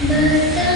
Bye.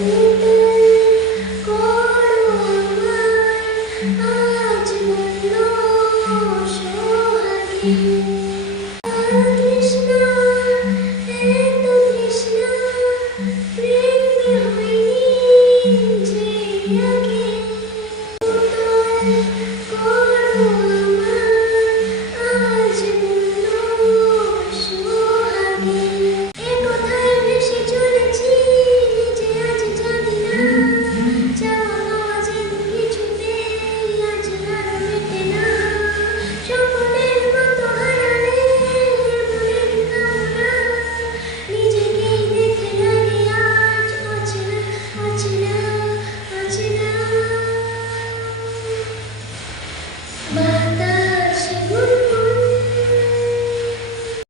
Ooh.